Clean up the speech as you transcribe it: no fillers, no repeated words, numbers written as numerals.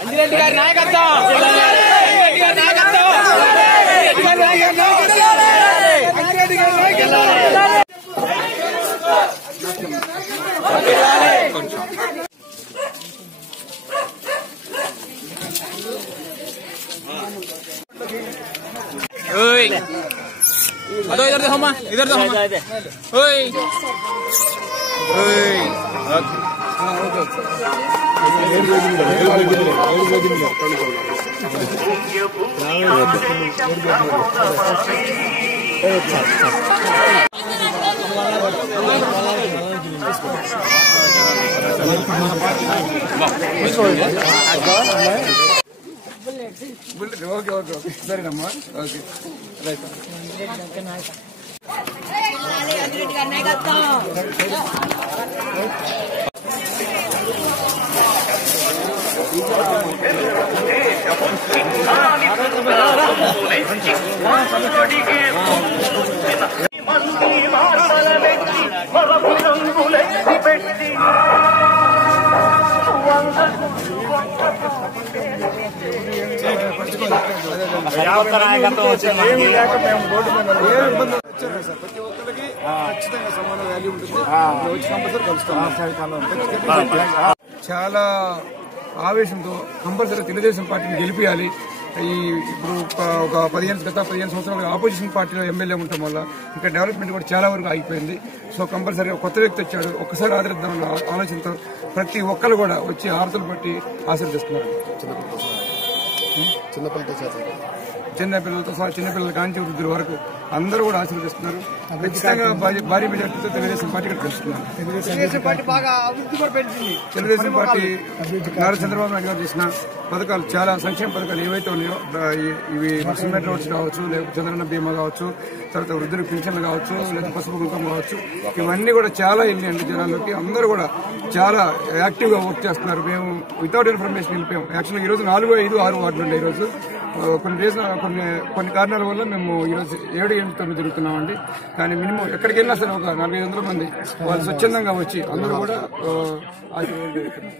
అంజిరెడ్డి గారి నాయకత్వం अदो इधर देखो माँ इधर देखो माँ ओए ओए ఓకే ఓకే ఓకే సరేనమ్మా ఓకే రైట్ అంజిరెడ్డి గారి నాయకత్వం ప్రతి ఒక్కరికి ఖచ్చితంగా సమాన వాల్యూ ఉంటుంది. వచ్చి కంపల్సరీ కలుస్తాం. చాలా ఆవేశంతో కంపల్సరీ తెలుగుదేశం పార్టీని గెలిపియాలి. ఇప్పుడు ఒక 15 సంవత్సరాలుగా ఆపోజిషన్ పార్టీలో ఎమ్మెల్యే ఉండటం వల్ల ఇక్కడ డెవలప్మెంట్ కూడా చాలా వరకు ఆగిపోయింది. సో కంపల్సరీ కొత్త వ్యక్తి వచ్చాడు, ఒక్కసారి ఆదరిద్దామన్న ఆలోచనతో ప్రతి ఒక్కరు కూడా వచ్చి ఆరతులు పట్టి ఆశీర్దిస్తున్నారు. చిన్నపిల్లలతో సహా చిన్నపిల్లల కాంచి వృద్ధుల వరకు అందరూ కూడా ఆశీర్వదిస్తున్నారు. ఖచ్చితంగా భారీ మెజార్టీతో తెలుగుదేశం పార్టీ ఇక్కడ గెలుస్తున్నారు. తెలుగుదేశం పార్టీ నారా చంద్రబాబు నాయుడు గారు చేసిన పథకాలు చాలా సంక్షేమ పథకాలు ఏవైతే ఉన్నాయో ఇవి సిమెంట్ రోడ్స్ కావచ్చు, లేకపోతే చంద్రన్న బీమా కావచ్చు, తర్వాత వృద్ధులకు పింఛన్లు కావచ్చు, లేదా పసుపు కుంకం కావచ్చు, ఇవన్నీ కూడా చాలా వెళ్ళినాయండి జనాల్లోకి. అందరూ కూడా చాలా యాక్టివ్ గా వర్క్ చేస్తున్నారు. మేము వితౌట్ ఇన్ఫర్మేషన్ వెళ్ళిపోయాం. యాక్చువల్గా ఈ రోజు 4, 5, 6 వార్డులు ఉండే. ఈ రోజు కొన్ని కారణాల వల్ల మేము ఈరోజు 7, 8, 9 తిరుగుతున్నామండి. కానీ మినిమం ఎక్కడికి వెళ్ళినా సరే ఒక 400-500 మంది వాళ్ళు స్వచ్ఛందంగా వచ్చి అందరూ కూడా ఆశీర్వాదం.